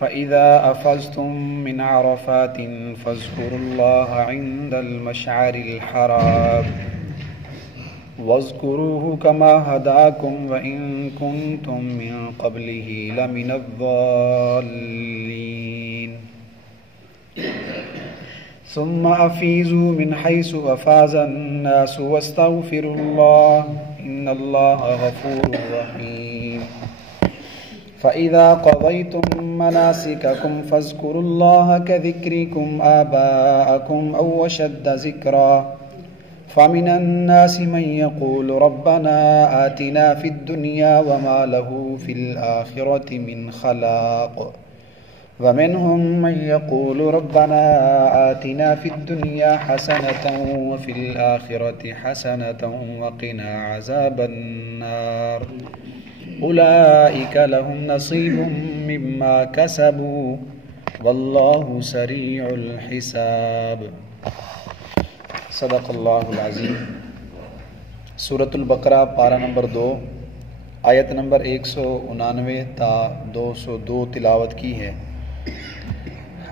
فإذا أفضتم من عرفات فاذكروا الله عند المشعر الحرام واذكروه كما هداكم وإن كنتم من قبله لمن الضالين ثم أفيضوا من حيث أفاض الناس واستغفروا الله إن الله غفور رحيم فإذا قضيتم مناسككم فاذكروا الله كذكركم آباءكم أو أشد ذكرا فمن الناس من يقول ربنا آتنا في الدنيا وما له في الآخرة من خلاق ومنهم من يقول ربنا آتنا في الدنيا حسنة وفي الآخرة حسنة وقنا عذاب النار أولئك لهم نصيب مما كسبوا والله سريع الحساب صدق اللہ العظیم۔ سورۃ البقرہ پارہ نمبر 2 آیت نمبر 199 تا 202 تلاوت کی ہے۔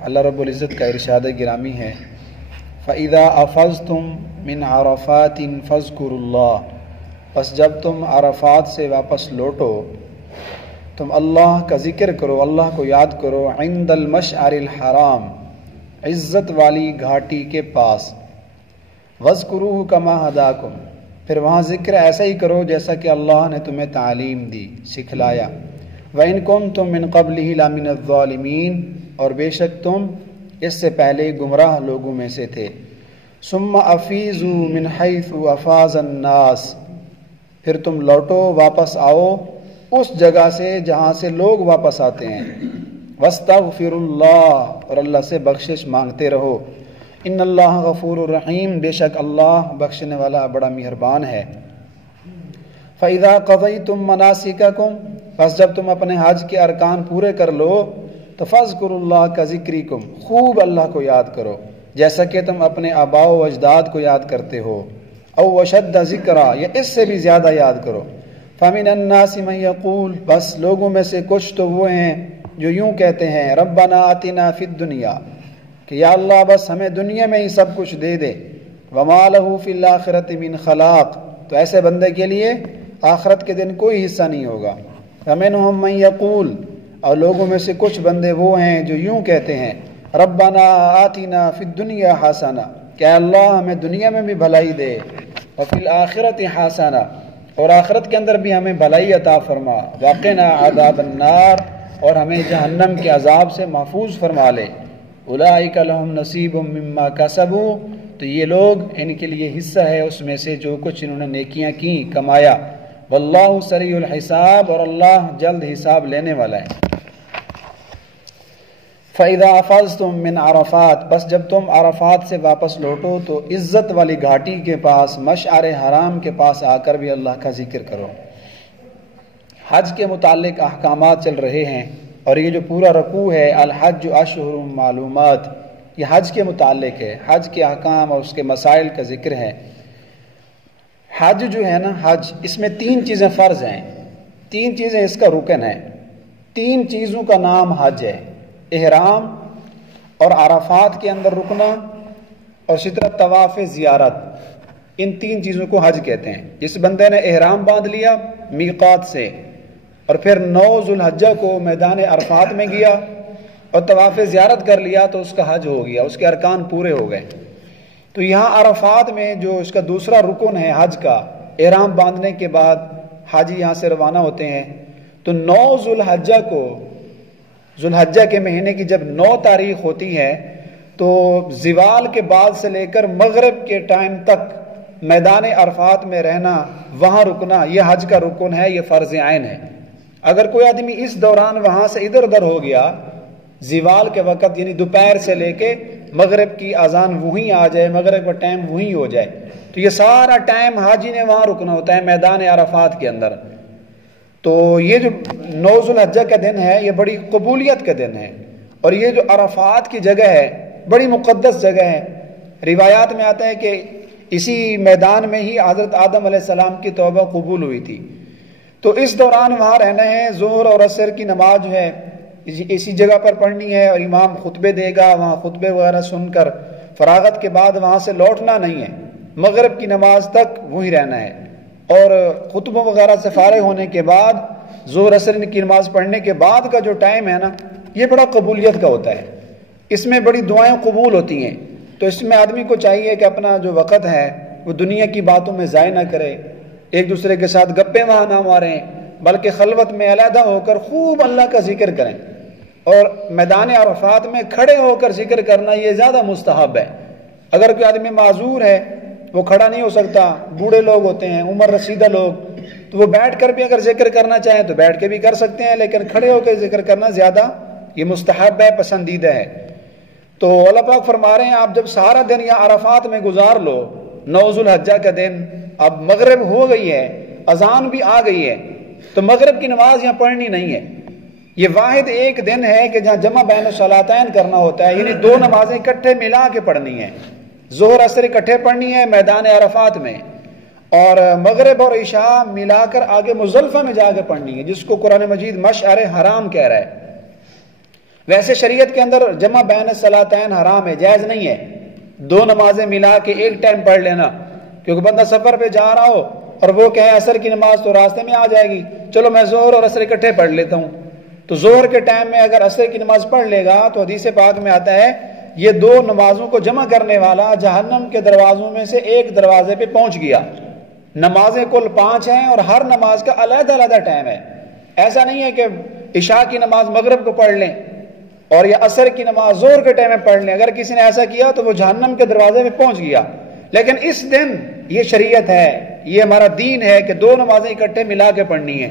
اللہ رب العزت کا ارشاد گرامی ہے فَإِذَا أَفَضْتُم مِّنْ عَرَفَاتٍ فَاذْكُرُوا اللَّهَ، پس جب تم عرفات سے واپس لوٹو تم اللہ کا ذکر کرو، اللہ کو یاد کرو، عند المشعر الحرام، عزت والی گھاٹی کے پاس، وَاذْكُرُوهُ كَمَا هَدَاكُمْ، پھر وہاں ذکر ایسا ہی کرو جیسا کہ اللہ نے تمہیں تعلیم دی، سکھلایا، وَإِن كُنتُم مِّن قَبْلِهِ لَمِنَ الظَّالِمِينَ، اور بے شک تم اس سے پہلے گمراہ لوگوں میں سے تھے، ثُمَّ أَفِيضُوا مِنْ حَيْثُ أَفَاضَ النَّاسِ، پھر تم لوٹو، واپس آؤ اس جگہ سے جہاں سے لوگ واپس آتے ہیں، وَاسْتَغْفِرُوا اللَّهَ، اور اللہ سے بخشش مانگتے رہو، ان اللہ غفور الرحیم، بے شک اللہ بخشنے والا بڑا مہربان ہے۔ فَإِذَا قَضَيْتُم مَّنَاسِكَكُمْ، پس جب تم اپنے حج کے ارکان پورے کر لو تو فَاذْكُرُوا اللَّهَ كَذِكْرِكُمْ، خوب اللہ کو یاد کرو جیسا کہ تم اپنے آباء و اجداد کو یاد کرتے ہو، او وشد ذکرا، یا اس سے بھی زیادہ یاد کرو، فَمِنَ النَّاسِ مَن يَقُولُ، بس لوگوں میں سے کچھ تو وہ ہیں جو یوں کہتے ہیں ربنا آتنا فی الدنیا، کہ یا اللہ بس ہمیں دنیا میں ہی سب کچھ دے دے، وما لہ فی الآخرۃ من خلاق، تو ایسے بندے کے لیے آخرت کے دن کوئی حصہ نہیں ہوگا، ومنہم من یقول، اور لوگوں میں سے کچھ بندے وہ ہیں جو یوں کہتے ہیں ربنا آتنا فی الدنیا حسنہ، کہ اللہ ہمیں دنیا میں بھی بھلائی دے، وفی الآخرۃ حسنہ، اور آخرت کے اندر بھی ہمیں بھلائی عطا فرما، وقنا عذاب النار، اور ہمیں جہنم کے عذاب سے محفوظ فرما لے، اولئک لہم نصیب مما کسبوا، تو یہ لوگ ان کے لیے حصہ ہے اس میں سے جو کچھ انہوں نے نیکیاں کی، کمایا، واللہ سریع الحساب، اور اللہ جلد حساب لینے والا ہے۔ فَإِذَا أَفَضْتُم مِّنْ عَرَفَاتٍ، بس جب تم عرفات سے واپس لوٹو تو عزت والی گھاٹی کے پاس، مشعر حرام کے پاس آ کر بھی اللہ کا ذکر کرو۔ حج کے متعلق احکامات چل رہے ہیں، اور یہ جو پورا رکوع ہے الحج اشہر معلومات، یہ حج کے متعلق ہے، حج کے احکام اور اس کے مسائل کا ذکر ہے۔ حج جو ہے نا، حج، اس میں 3 چیزیں فرض ہیں، 3 چیزیں اس کا رکن ہیں، 3 چیزوں کا نام حج ہے، احرام اور عرفات کے اندر رکنا اور اسی طرح طواف زیارت، ان 3 چیزوں کو حج کہتے ہیں۔ جس بندے نے احرام باندھ لیا میقات سے اور پھر 9 ذوالحجہ کو میدان عرفات میں گیا اور طواف زیارت کر لیا تو اس کا حج ہو گیا، اس کے ارکان پورے ہو گئے۔ تو یہاں عرفات میں جو اس کا دوسرا رکن ہے حج کا، احرام باندھنے کے بعد حاجی یہاں سے روانہ ہوتے ہیں تو 9 ذوالحجہ کو، ذوالحجہ کے مہینے کی جب 9 تاریخ ہوتی ہے تو زوال کے بعد سے لے کر مغرب کے ٹائم تک میدان عرفات میں رہنا، وہاں رکنا، یہ حج کا رکن ہے، یہ فرض عین ہے۔ اگر کوئی آدمی اس دوران وہاں سے ادھر ادھر ہو گیا، زوال کے وقت یعنی دوپہر سے لے کے مغرب کی اذان وہیں آ جائے، مغرب کا ٹائم وہیں ہو جائے، تو یہ سارا ٹائم حاجی نے وہاں رکنا ہوتا ہے میدان عرفات کے اندر۔ تو یہ جو 9 ذوالحجہ کا دن ہے یہ بڑی قبولیت کا دن ہے، اور یہ جو عرفات کی جگہ ہے بڑی مقدس جگہ ہے۔ روایات میں آتا ہے کہ اسی میدان میں ہی حضرت آدم علیہ السلام کی توبہ قبول ہوئی تھی، تو اس دوران وہاں رہنا ہے، ظہر اور عصر کی نماز جو ہے اسی جگہ پر پڑھنی ہے اور امام خطبے دے گا، وہاں خطبے وغیرہ سن کر فراغت کے بعد وہاں سے لوٹنا نہیں ہے، مغرب کی نماز تک وہیں رہنا ہے، اور خطبوں وغیرہ سے فارغ ہونے کے بعد ظہر عصر کی نماز پڑھنے کے بعد کا جو ٹائم ہے نا، یہ بڑا قبولیت کا ہوتا ہے، اس میں بڑی دعائیں قبول ہوتی ہیں۔ تو اس میں آدمی کو چاہیے کہ اپنا جو وقت ہے وہ دنیا کی باتوں میں ضائع نہ کرے، ایک دوسرے کے ساتھ گپے وہاں نہ ماریں، بلکہ خلوت میں علیحدہ ہو کر خوب اللہ کا ذکر کریں، اور میدان عرفات میں کھڑے ہو کر ذکر کرنا یہ زیادہ مستحب ہے۔ اگر کوئی آدمی معذور ہے، وہ کھڑا نہیں ہو سکتا، بوڑھے لوگ ہوتے ہیں، عمر رسیدہ لوگ، تو وہ بیٹھ کر بھی اگر ذکر کرنا چاہیں تو بیٹھ کے بھی کر سکتے ہیں، لیکن کھڑے ہو کے ذکر کرنا زیادہ یہ مستحب ہے، پسندیدہ ہے۔ تو اللہ پاک فرما رہے ہیں آپ جب سارا دن یا عرفات میں گزار لو، 9 ذو الحجہ کا دن، اب مغرب ہو گئی ہے، اذان بھی آ گئی ہے، تو مغرب کی نماز یہاں پڑھنی نہیں ہے۔ یہ واحد ایک دن ہے کہ جہاں جمع بین الصلاتین کرنا ہوتا ہے، یعنی 2 نمازیں اکٹھے ملا کے پڑھنی ہیں، ظہر عصر اکٹھے پڑھنی ہے میدان عرفات میں، اور مغرب اور عشاء ملا کر آگے مزدلفہ میں جا کے پڑھنی ہے، جس کو قرآن مجید مشعر حرام کہہ رہا ہے۔ ویسے شریعت کے اندر جمع بین الصلاتین حرام ہے، جائز نہیں ہے 2 نمازیں ملا کے ایک ٹائم پڑھ لینا، کیونکہ بندہ سفر پہ جا رہا ہو اور وہ کہے عصر کی نماز تو راستے میں آ جائے گی، چلو میں ظہر اور عصر اکٹھے پڑھ لیتا ہوں، تو ظہر کے ٹائم میں اگر عصر کی نماز پڑھ لے گا تو حدیث پاک میں آتا ہے یہ 2 نمازوں کو جمع کرنے والا جہنم کے دروازوں میں سے ایک دروازے پہ پہنچ گیا۔ نمازیں کل 5 ہیں اور ہر نماز کا علیحدہ علیحدہ ٹائم ہے، ایسا نہیں ہے کہ عشاء کی نماز مغرب کو پڑھ لیں اور یہ عصر کی نماز ظہر کے ٹائم میں پڑھ لیں، اگر کسی نے ایسا کیا تو وہ جہنم کے دروازے میں پہنچ گیا۔ لیکن اس دن یہ شریعت ہے، یہ ہمارا دین ہے کہ 2 نمازیں اکٹھے ملا کے پڑھنی ہے،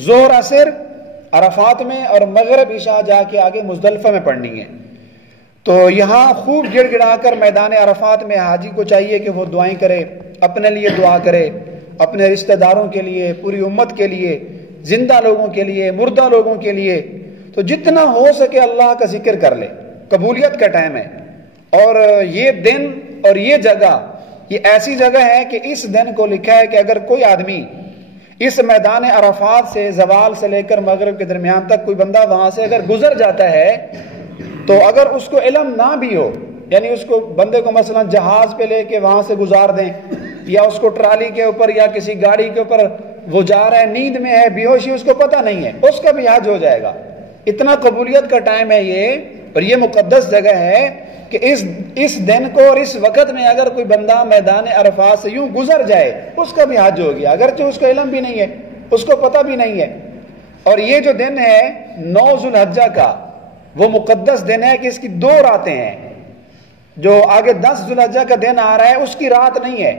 ظہر عصر عرفات میں اور مغرب عشاء جا کے آگے مزدلفہ میں پڑھنی ہے۔ تو یہاں خوب گڑ گڑا کر میدان عرفات میں حاجی کو چاہیے کہ وہ دعائیں کرے، اپنے لیے دعا کرے، اپنے رشتہ داروں کے لیے، پوری امت کے لیے، زندہ لوگوں کے لیے، مردہ لوگوں کے لیے، تو جتنا ہو سکے اللہ کا ذکر کر لے، قبولیت کا ٹائم ہے۔ اور یہ دن اور یہ جگہ یہ ایسی جگہ ہے کہ اس دن کو لکھا ہے کہ اگر کوئی آدمی اس میدان عرفات سے زوال سے لے کر مغرب کے درمیان تک کوئی بندہ وہاں سے اگر گزر جاتا ہے تو اگر اس کو علم نہ بھی ہو، یعنی اس کو بندے کو مثلا جہاز پہ لے کے وہاں سے گزار دیں، یا اس کو ٹرالی کے اوپر یا کسی گاڑی کے اوپر وہ جا رہا ہے، نیند میں ہے، بے ہوشی، اس کو پتہ نہیں ہے، اس کا بھی حج ہو جائے گا۔ اتنا قبولیت کا ٹائم ہے یہ، اور یہ مقدس جگہ ہے کہ اس دن کو اور اس وقت میں اگر کوئی بندہ میدان عرفات سے یوں گزر جائے اس کا بھی حج ہو گیا، اگرچہ اس کا علم بھی نہیں ہے، اس کو پتہ بھی نہیں ہے۔ اور یہ جو دن ہے 9 ذو الحجہ کا، وہ مقدس دن ہے کہ اس کی 2 راتیں ہیں۔ جو آگے 10 ذو الحجہ کا دن آ رہا ہے اس کی رات نہیں ہے،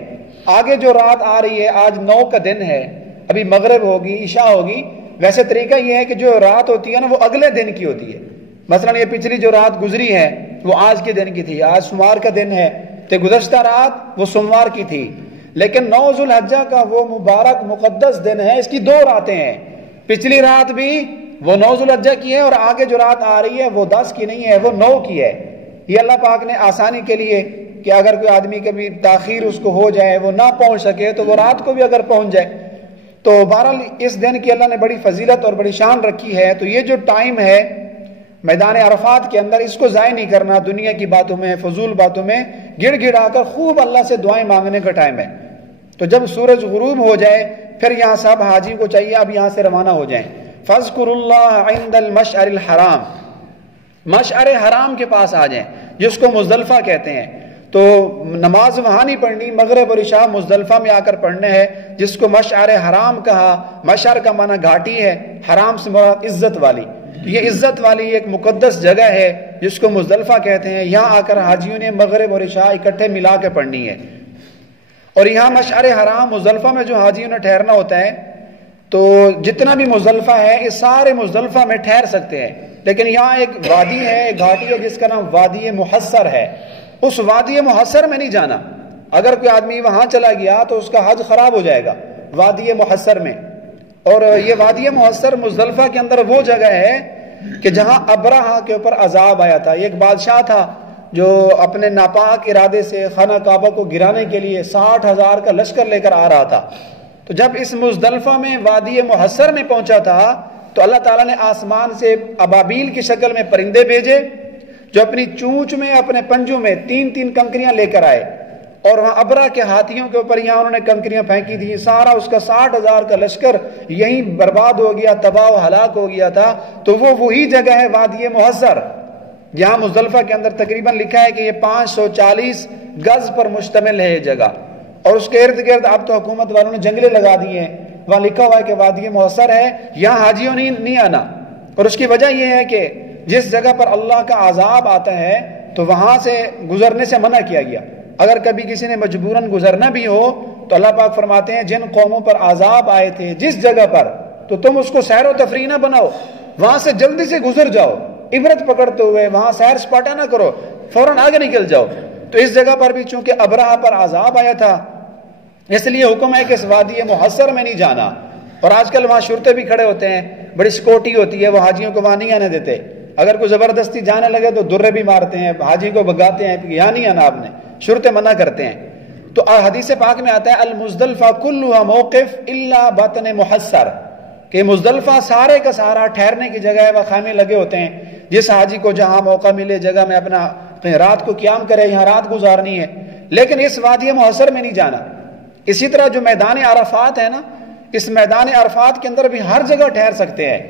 آگے جو رات آ رہی ہے آج 9 کا دن ہے، ابھی مغرب ہوگی، عشاء ہوگی۔ ویسے طریقہ یہ ہے کہ جو رات ہوتی ہے نا وہ اگلے دن کی ہوتی ہے، مثلا یہ پچھلی جو رات گزری ہے وہ آج کے دن کی تھی، آج سوموار کا دن ہے، تو گزشتہ رات وہ سوموار کی تھی، لیکن 9 ذو الحجہ کا وہ مبارک مقدس دن ہے، اس کی 2 راتیں ہیں، پچھلی رات بھی وہ 9 ذو الحجہ کی ہے اور آگے جو رات آ رہی ہے وہ 10 کی نہیں ہے، وہ 9 کی ہے۔ یہ اللہ پاک نے آسانی کے لیے کہ اگر کوئی آدمی کبھی تاخیر اس کو ہو جائے، وہ نہ پہنچ سکے، تو وہ رات کو بھی اگر پہنچ جائے، تو بہرحال اس دن کی اللہ نے بڑی فضیلت اور بڑی شان رکھی ہے۔ تو یہ جو ٹائم ہے میدان عرفات کے اندر، اس کو ضائع نہیں کرنا دنیا کی باتوں میں، فضول باتوں میں گڑ گڑا کر خوب اللہ سے دعائیں مانگنے کا ٹائم ہے۔ تو جب سورج غروب ہو جائے پھر یہاں سب حاجی کو چاہیے اب یہاں سے روانہ ہو جائیں۔ فَاذْكُرُوا اللَّهَ عِنْدَ الْمَشْعَرِ الْحَرَامِ، مشعر حرام کے پاس آ جائیں، جس کو مزدلفہ کہتے ہیں۔ تو نماز وہاں نہیں پڑھنی، مغرب اور عشاء مزدلفہ میں آ کر پڑھنے ہے، جس کو مشعر حرام کہا۔ مشعر کا معنی گھاٹی ہے، حرام سے مراد عزت والی، یہ عزت والی ایک مقدس جگہ ہے جس کو مزدلفہ کہتے ہیں۔ یہاں آ کر حاجیوں نے مغرب اور عشاء اکٹھے ملا کے پڑھنی ہے۔ اور یہاں مشعر حرام مزدلفہ میں جو حاجیوں نے ٹھہرنا ہوتا ہے، تو جتنا بھی مزدلفہ ہے یہ سارے مزدلفہ میں ٹھہر سکتے ہیں، لیکن یہاں ایک وادی ہے، ایک گھاٹی ہے جس کا نام وادی محصر ہے، اس وادی محصر میں نہیں جانا۔ اگر کوئی آدمی وہاں چلا گیا تو اس کا حج خراب ہو جائے گا وادی محصر میں۔ اور یہ وادی محصر مزدلفہ کے اندر وہ جگہ ہے کہ جہاں ابرہہ کے اوپر عذاب آیا تھا۔ یہ ایک بادشاہ تھا جو اپنے ناپاک ارادے سے خانہ کعبہ کو گرانے کے لیے 60,000 کا لشکر لے کر آ رہا تھا۔ تو جب اس مزدلفہ میں وادی محصر میں پہنچا تھا تو اللہ تعالیٰ نے آسمان سے ابابیل کی شکل میں پرندے بھیجے جو اپنی چونچ میں اپنے پنجوں میں 3 کنکریاں لے کر آئے، اور وہاں ابرا کے ہاتھیوں کے اوپر یہاں انہوں نے کنکریاں پھینکی تھی، سارا اس کا 60,000 کا لشکر یہیں برباد ہو گیا، تباہ و ہلاک ہو گیا تھا۔ تو وہ وہی جگہ ہے وادی محصر، جہاں مزدلفہ کے اندر تقریباً لکھا ہے کہ یہ 540 گز پر مشتمل ہے یہ جگہ، اور اس کے ارد گرد اب تو حکومت والوں نے جنگلیں لگا دی ہیں، وہاں لکھا ہوا ہے کہ وادی محصر ہے، یہاں حاجیوں نہیں آنا۔ اور اس کی وجہ یہ ہے کہ جس جگہ پر اللہ کا عذاب آتا ہے تو وہاں سے گزرنے سے منع کیا گیا۔ اگر کبھی کسی نے مجبوراً گزرنا بھی ہو تو اللہ پاک فرماتے ہیں جن قوموں پر عذاب آئے تھے جس جگہ پر، تو تم اس کو سیر و تفریح نہ بناؤ، وہاں سے جلدی سے گزر جاؤ، عبرت پکڑتے ہوئے وہاں سیر سپاٹا نہ کرو، فوراً آگے نکل جاؤ۔ تو اس جگہ پر بھی چونکہ ابرہہ پر عذاب آیا تھا، اس لیے حکم ہے کہ اس وادی محصر میں نہیں جانا۔ اور آج کل وہاں شرطے بھی کھڑے ہوتے ہیں، بڑی سکیورٹی ہوتی ہے، وہ حاجیوں کو وہاں نہیں آنے دیتے۔ اگر کوئی زبردستی جانے لگے تو درے بھی مارتے ہیں، حاجی کو بھگاتے ہیں، یہاں نہیں آنا آپ نے، شرطیں منع کرتے ہیں۔ تو حدیث پاک میں آتا ہے المزدلفہ کلھا موقف الا بطن محصر، کہ مزدلفہ سارے کا سارا ٹھہرنے کی جگہ ہے، وہ خیمے لگے ہوتے ہیں، جس حاجی کو جہاں موقع ملے جگہ میں اپنا رات کو قیام کرے، یہاں رات گزارنی ہے، لیکن اس وادی محصر میں نہیں جانا۔ اسی طرح جو میدان عرفات ہے نا، اس میدان عرفات کے اندر بھی ہر جگہ ٹھہر سکتے ہیں۔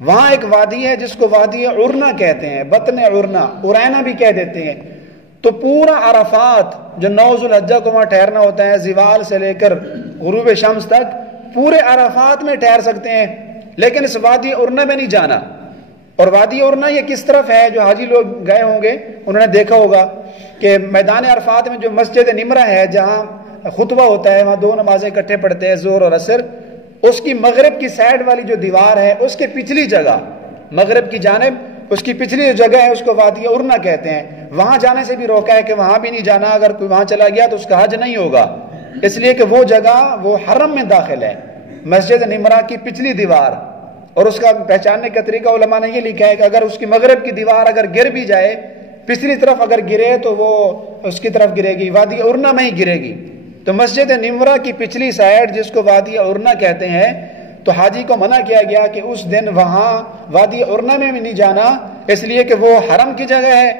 وہاں ایک وادی ہے جس کو وادی عرنا کہتے ہیں، بطن عرنا، عرینا بھی کہہ دیتے ہیں۔ تو پورا عرفات جو 9 ذو الحجہ کو وہاں ٹھہرنا ہوتا ہے، زوال سے لے کر غروب شمس تک پورے عرفات میں ٹھہر سکتے ہیں، لیکن اس وادی عرنا میں نہیں جانا۔ اور وادی عرنا یہ کس طرف ہے؟ جو حاجی لوگ گئے ہوں گے انہوں نے دیکھا ہوگا کہ میدان عرفات میں جو مسجد نمرہ ہے جہاں خطبہ ہوتا ہے، وہاں 2 نمازیں اکٹھے پڑھتے ہیں، ظہر اور عصر، اس کی مغرب کی سائڈ والی جو دیوار ہے اس کے پچھلی جگہ، مغرب کی جانب اس کی پچھلی جو جگہ ہے اس کو وادی عرنا کہتے ہیں۔ وہاں جانے سے بھی روکا ہے کہ وہاں بھی نہیں جانا، اگر کوئی وہاں چلا گیا تو اس کا حج نہیں ہوگا، اس لیے کہ وہ جگہ وہ حرم میں داخل ہے، مسجد نمرہ کی پچھلی دیوار۔ اور اس کا پہچاننے کا طریقہ علماء نے یہ لکھا ہے کہ اگر اس کی مغرب کی دیوار اگر گر بھی جائے، پچھلی طرف اگر گرے تو وہ اس کی طرف گرے گی، وادی عرنا میں ہی گرے گی۔ تو مسجد نمرہ کی پچھلی سائڈ جس کو وادی عرنا کہتے ہیں، تو حاجی کو منع کیا گیا کہ اس دن وہاں وادی عرنا میں بھی نہیں جانا، اس لیے کہ وہ حرم کی جگہ ہے،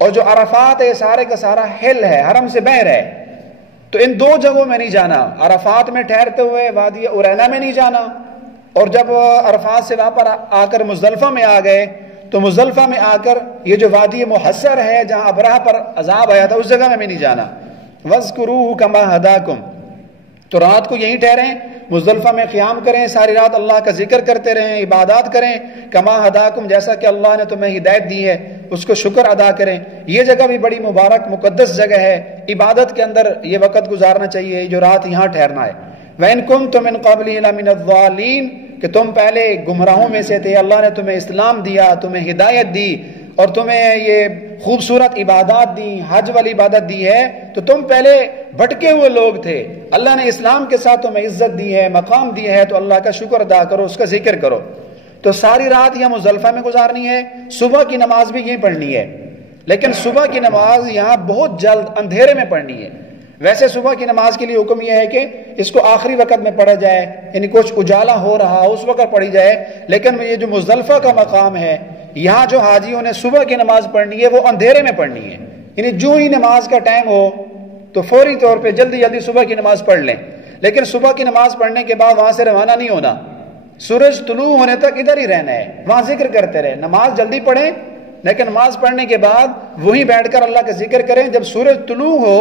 اور جو عرفات ہے سارے کا سارا حل ہے، حرم سے باہر ہے۔ تو ان 2 جگہوں میں نہیں جانا، عرفات میں ٹھہرتے ہوئے وادی عرینا میں نہیں جانا، اور جب عرفات سے واپس آ کر مزدلفہ میں آ گئے تو مزدلفہ میں آ کر یہ جو وادی محصر ہے جہاں ابرہہ پر عذاب آیا تھا اس جگہ میں بھی نہیں جانا۔ وَاذْكُرُوهُ كَمَا هَدَاكُمْ، تو رات کو یہیں ٹھہریں، مزدلفہ میں قیام کریں، ساری رات اللہ کا ذکر کرتے رہیں، عبادات کریں، کما ہداکم، جیسا کہ اللہ نے تمہیں ہدایت دی ہے اس کو شکر ادا کریں۔ یہ جگہ بھی بڑی مبارک مقدس جگہ ہے، عبادت کے اندر یہ وقت گزارنا چاہیے جو رات یہاں ٹھہرنا ہے۔ وَإِن كُنتُم مِّن قَبْلِهِ لَمِنَ الضَّالِّينَ، کہ تم پہلے گمراہوں میں سے تھے، اللہ نے تمہیں اسلام دیا، تمہیں ہدایت دی اور تمہیں یہ خوبصورت عبادات دی، حج والی عبادت دی ہے، تو تم پہلے بھٹکے ہوئے لوگ تھے، اللہ نے اسلام کے ساتھ تمہیں عزت دی ہے، مقام دی ہے، تو اللہ کا شکر ادا کرو، اس کا ذکر کرو۔ تو ساری رات یہاں مزدلفہ میں گزارنی ہے، صبح کی نماز بھی یہیں پڑھنی ہے، لیکن صبح کی نماز یہاں بہت جلد اندھیرے میں پڑھنی ہے۔ ویسے صبح کی نماز کے لیے حکم یہ ہے کہ اس کو آخری وقت میں پڑھا جائے، یعنی کچھ اجالا ہو رہا اس وقت پڑھی جائے، لیکن یہ جو مزدلفہ کا مقام ہے یہاں جو حاجیوں نے صبح کی نماز پڑھنی ہے وہ اندھیرے میں پڑھنی ہے، یعنی جو ہی نماز کا ٹائم ہو تو فوری طور پہ جلدی جلدی صبح کی نماز پڑھ لیں، لیکن صبح کی نماز پڑھنے کے بعد وہاں سے روانہ نہیں ہونا، سورج طلوع ہونے تک ادھر ہی رہنا ہے، وہاں ذکر کرتے رہے، نماز جلدی پڑھیں لیکن نماز پڑھنے کے بعد وہیں بیٹھ کر اللہ کا ذکر کریں۔ جب سورج طلوع ہو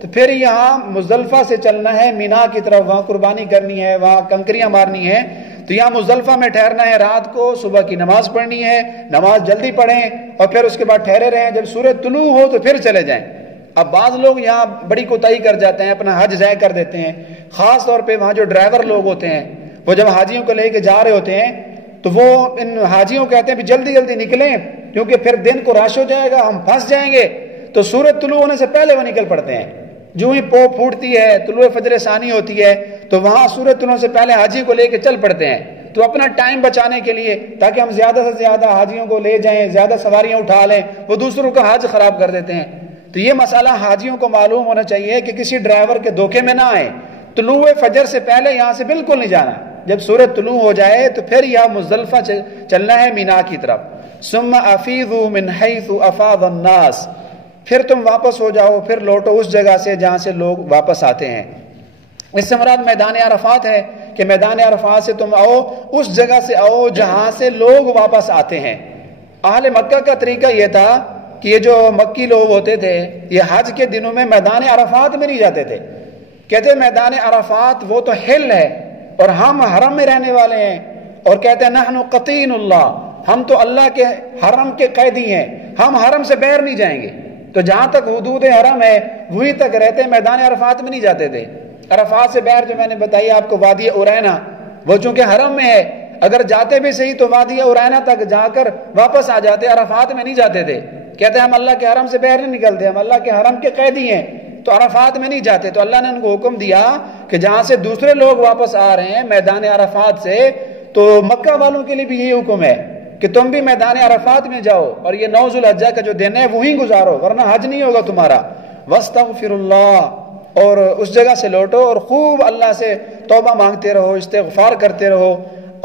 تو پھر یہاں مزدلفہ سے چلنا ہے مینا کی طرف، وہاں قربانی کرنی ہے، وہاں کنکریاں مارنی ہے، تو یہاں مزدلفہ میں ٹھہرنا ہے رات کو، صبح کی نماز پڑھنی ہے، نماز جلدی پڑھیں اور پھر اس کے بعد ٹھہرے رہیں، جب سورج طلوع ہو تو پھر چلے جائیں۔ اب بعض لوگ یہاں بڑی کوتاہی کر جاتے ہیں، اپنا حج ضائع کر دیتے ہیں، خاص طور پہ وہاں جو ڈرائیور لوگ ہوتے ہیں وہ جب حاجیوں کو لے کے جا رہے ہوتے ہیں تو وہ ان حاجیوں کہتے ہیں بھی جلدی جلدی نکلیں کیونکہ پھر دن کو رش ہو جائے گا، ہم پھنس جائیں گے، تو سورج طلوع ہونے سے پہلے وہ نکل پڑتے ہیں، جو ہی پو پھوٹتی ہے، طلوع فجر ثانی ہوتی ہے تو وہاں سورج طلوع سے پہلے حاجی کو لے کے چل پڑتے ہیں، تو اپنا ٹائم بچانے کے لیے تاکہ ہم زیادہ سے زیادہ حاجیوں کو لے جائیں، زیادہ سواریاں اٹھا لیں، وہ دوسروں کا حج خراب کر دیتے ہیں۔ تو یہ مسئلہ حاجیوں کو معلوم ہونا چاہیے کہ کسی ڈرائیور کے دھوکے میں نہ آئیں، طلوع فجر سے پہلے یہاں سے بالکل نہیں جانا، جب سورج طلوع ہو جائے تو پھر یہاں مزدلفہ چلنا ہے مینا کی طرف. ثم افیضوا من حیث افاض الناس، پھر تم واپس ہو جاؤ، پھر لوٹو اس جگہ سے جہاں سے لوگ واپس آتے ہیں. اس سے مراد میدان عرفات ہے کہ میدان عرفات سے تم آؤ، اس جگہ سے آؤ جہاں سے لوگ واپس آتے ہیں. اہل مکہ کا طریقہ یہ تھا کہ یہ جو مکی لوگ ہوتے تھے یہ حج کے دنوں میں میدان عرفات میں نہیں جاتے تھے. کہتے میدان عرفات وہ تو حل ہے اور ہم حرم میں رہنے والے ہیں، اور کہتے ہیں نحن قطین اللہ، ہم تو اللہ کے حرم کے قیدی ہیں، ہم حرم سے باہر نہیں جائیں گے. تو جہاں تک حدود حرم ہے وہی تک رہتے، میدان عرفات میں نہیں جاتے تھے. عرفات سے باہر جو میں نے بتائی آپ کو وادی ارینا، وہ چونکہ حرم میں ہے، اگر جاتے بھی صحیح تو وادی ارینا تک جا کر واپس آ جاتے، عرفات میں نہیں جاتے تھے. کہتے ہیں ہم اللہ کے حرم سے باہر نہیں نکلتے، ہم اللہ کے حرم کے قیدی ہیں، تو عرفات میں نہیں جاتے. تو اللہ نے ان کو حکم دیا کہ جہاں سے دوسرے لوگ واپس آ رہے ہیں میدان عرفات سے، تو مکہ والوں کے لیے بھی یہی حکم ہے کہ تم بھی میدان عرفات میں جاؤ اور یہ 9 ذوالحجہ کا جو دن ہے وہیں گزارو، ورنہ حج نہیں ہوگا تمہارا. واستغفر اللہ، اور اس جگہ سے لوٹو اور خوب اللہ سے توبہ مانگتے رہو، استغفار کرتے رہو.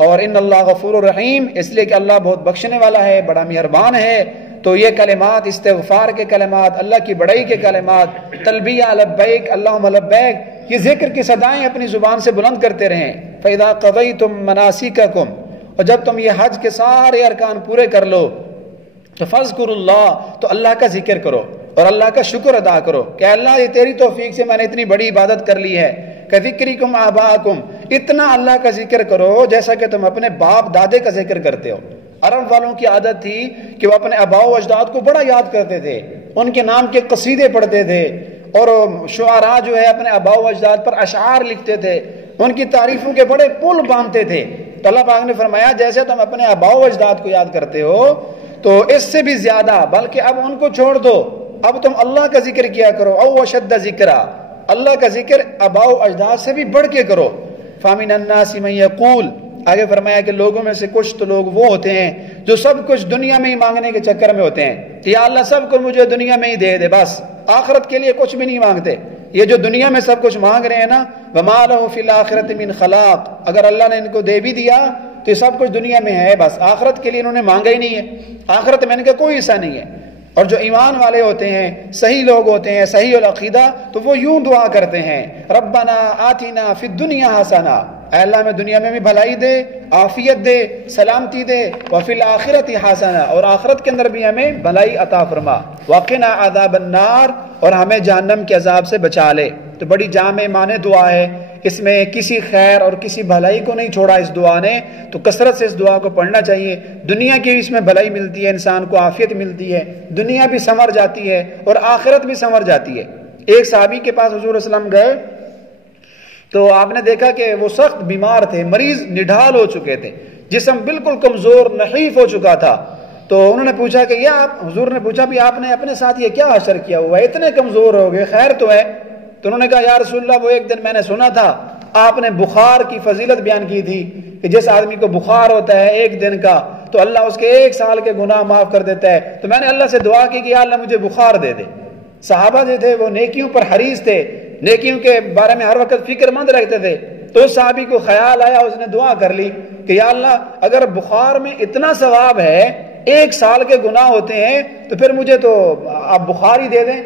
اور ان اللہ غفور الرحیم، اس لیے کہ اللہ بہت بخشنے والا ہے، بڑا مہربان ہے. تو یہ کلمات، استغفار کے کلمات، اللہ کی بڑائی کے کلمات، تلبیہ لبیک اللہم لبیک، یہ ذکر کی صدائیں اپنی زبان سے بلند کرتے رہیں. فَإِذَا قَضَيْتُم مَنَاسِكَكُمْ، اور جب تم یہ حج کے سارے ارکان پورے کر لو تو فَاذْكُرُوا اللَّهَ، تو اللہ کا ذکر کرو اور اللہ کا شکر ادا کرو کہ اللہ یہ تیری توفیق سے میں نے اتنی بڑی عبادت کر لی ہے. كَذِكْرِكُمْ آبَاءَكُمْ، اتنا اللہ کا ذکر کرو جیسا کہ تم اپنے باپ دادے کا ذکر کرتے ہو. عرب والوں کی عادت تھی کہ وہ اپنے آباء و اجداد کو بڑا یاد کرتے تھے، ان کے نام کے قصیدے پڑھتے تھے، اور شعراء جو ہے اپنے آباء و اجداد پر اشعار لکھتے تھے، ان کی تعریفوں کے بڑے پل باندھتے تھے. تو اللہ پاک نے فرمایا جیسے تم اپنے آباء و اجداد کو یاد کرتے ہو تو اس سے بھی زیادہ، بلکہ اب ان کو چھوڑ دو، اب تم اللہ کا ذکر کیا کرو. او اشد ذکرا، اللہ کا ذکر آباء و اجداد سے بھی بڑھ کے کرو. فامن الناس من یقول، آگے فرمایا کہ لوگوں میں سے کچھ تو لوگ وہ ہوتے ہیں جو سب کچھ دنیا میں ہی مانگنے کے چکر میں ہوتے ہیں کہ یا اللہ سب کچھ مجھے دنیا میں ہی دے دے، بس آخرت کے لیے کچھ بھی نہیں مانگتے. یہ جو دنیا میں سب کچھ مانگ رہے ہیں نا، وما لہ فی الآخرۃ من خلاق، اگر اللہ نے ان کو دے بھی دیا تو یہ سب کچھ دنیا میں ہے، بس آخرت کے لیے انہوں نے مانگا ہی نہیں ہے، آخرت میں ان کا کوئی حصہ نہیں ہے. اور جو ایمان والے ہوتے ہیں، صحیح لوگ ہوتے ہیں، صحیح العقیدہ، تو وہ یوں دعا کرتے ہیں ربنا آتنا فی الدنیا حسنہ، اے اللہ میں دنیا میں بھی بھلائی دے، عافیت دے، سلامتی دے، وفی الآخرۃ حسنہ، اور آخرت کے اندر بھی ہمیں بھلائی عطا فرما، وقنا عذاب النار، اور ہمیں جہنم کے عذاب سے بچا لے. تو بڑی جامع معنی دعا ہے، اس میں کسی خیر اور کسی بھلائی کو نہیں چھوڑا اس دعا نے. تو کثرت سے اس دعا کو پڑھنا چاہیے. دنیا کی اس میں بھلائی ملتی ہے، انسان کو عافیت ملتی ہے، دنیا بھی سنور جاتی ہے اور آخرت بھی سنور جاتی ہے. ایک صحابی کے پاس حضور صلی اللہ علیہ وسلم گئے تو آپ نے دیکھا کہ وہ سخت بیمار تھے، مریض، نڈھال ہو چکے تھے، جسم بالکل کمزور نحیف ہو چکا تھا. تو انہوں نے پوچھا کہ یا آپ، حضور نے پوچھا بھی آپ نے اپنے ساتھ یہ کیا حشر کیا ہوا ہے، اتنے کمزور ہو گئے، خیر تو ہے؟ تو انہوں نے کہا یا رسول اللہ وہ ایک دن میں نے سنا تھا آپ نے بخار کی فضیلت بیان کی تھی کہ جس آدمی کو بخار ہوتا ہے ایک دن کا تو اللہ اس کے 1 سال کے گناہ معاف کر دیتا ہے. تو میں نے اللہ سے دعا کی کہ یا اللہ مجھے بخار دے دے. صحابہ جو تھے وہ نیکیوں پر حریص تھے، نیکیوں کے بارے میں ہر وقت فکر مند رکھتے تھے. تو اس صحابی کو خیال آیا، اس نے دعا کر لی کہ یا اللہ اگر بخار میں اتنا ثواب ہے، 1 سال کے گناہ ہوتے ہیں، تو پھر مجھے تو آپ بخار ہی دے دیں.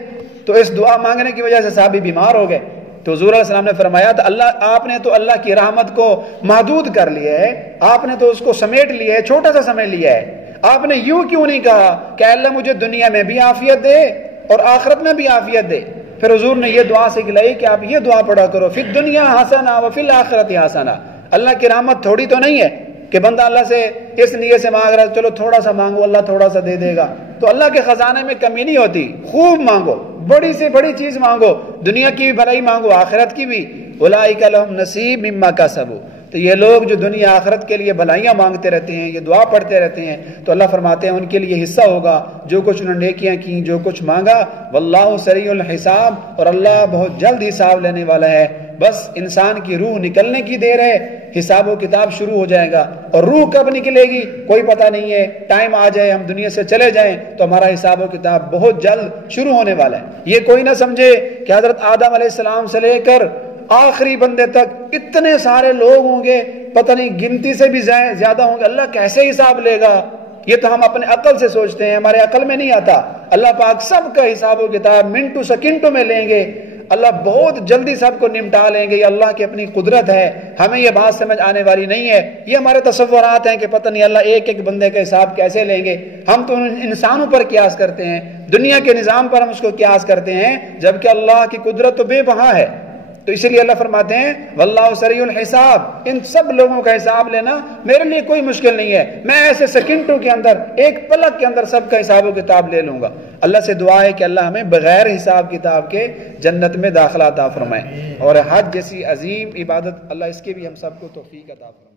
تو اس دعا مانگنے کی وجہ سے صحابی بیمار ہو گئے. تو حضور علیہ السلام نے فرمایا تو آپ نے تو اللہ کی رحمت کو محدود کر لیا ہے، آپ نے تو اس کو سمیٹ لیا ہے، چھوٹا سا سمجھ لیا ہے. آپ نے یوں کیوں نہیں کہا کہ اللہ مجھے دنیا میں بھی عافیت دے اور آخرت میں بھی عافیت دے؟ پھر حضور نے یہ دعا سکھلائی کہ آپ یہ دعا پڑھا کرو فی الدنیا حسنہ وفی الآخرۃ حسنہ. اللہ کی رحمت تھوڑی تو نہیں ہے کہ بندہ اللہ سے اس نیت سے مانگ رہا ہے چلو تھوڑا سا مانگو اللہ تھوڑا سا دے دے گا. تو اللہ کے خزانے میں کمی نہیں ہوتی، خوب مانگو، بڑی سے بڑی چیز مانگو، دنیا کی بھی بھلائی مانگو، آخرت کی بھی. اولئک لہم نصیب مما کسبوا. تو یہ لوگ جو دنیا آخرت کے لیے بھلائیاں مانگتے رہتے ہیں، یہ دعا پڑھتے رہتے ہیں، تو اللہ فرماتے ہیں ان کے لیے حصہ ہوگا جو کچھ انہوں نے نیکیاں کی، جو کچھ مانگا. واللہ سریع الحساب، اور اللہ بہت جلد حساب لینے والا ہے. بس انسان کی روح نکلنے کی دیر ہے، حساب و کتاب شروع ہو جائے گا. اور روح کب نکلے گی کوئی پتہ نہیں ہے، ٹائم آ جائے ہم دنیا سے چلے جائیں تو ہمارا حساب و کتاب بہت جلد شروع ہونے والا ہے. یہ کوئی نہ سمجھے کہ حضرت آدم علیہ السلام سے لے کر آخری بندے تک اتنے سارے لوگ ہوں گے، پتہ نہیں گنتی سے بھی زیادہ ہوں گے، اللہ کیسے حساب لے گا؟ یہ تو ہم اپنے عقل سے سوچتے ہیں، ہمارے عقل میں نہیں آتا۔ اللہ پاک سب کا حساب و کتاب منٹو سیکنڈوں میں لیں گے، اللہ بہت جلدی سب کو نمٹا لیں گے۔ یہ اللہ کی اپنی قدرت ہے، ہمیں یہ بات سمجھ آنے والی نہیں ہے۔ یہ ہمارے تصورات ہیں کہ پتہ نہیں اللہ ایک ایک بندے کا حساب کیسے لیں گے۔ ہم تو انسانوں پر قیاس کرتے ہیں، دنیا کے نظام پر ہم اس کو قیاس کرتے ہیں، جبکہ اللہ کی قدرت تو بے بہا ہے۔ تو اسی لیے اللہ فرماتے ہیں واللہ سریع الحساب، ان سب لوگوں کا حساب لینا میرے لیے کوئی مشکل نہیں ہے، میں ایسے سیکنڈوں کے اندر، ایک پلک کے اندر سب کا حساب و کتاب لے لوں گا۔ اللہ سے دعا ہے کہ اللہ ہمیں بغیر حساب کتاب کے جنت میں داخلہ عطا فرمائے، اور حج جیسی عظیم عبادت اللہ اس کے بھی ہم سب کو توفیق عطا فرمائے۔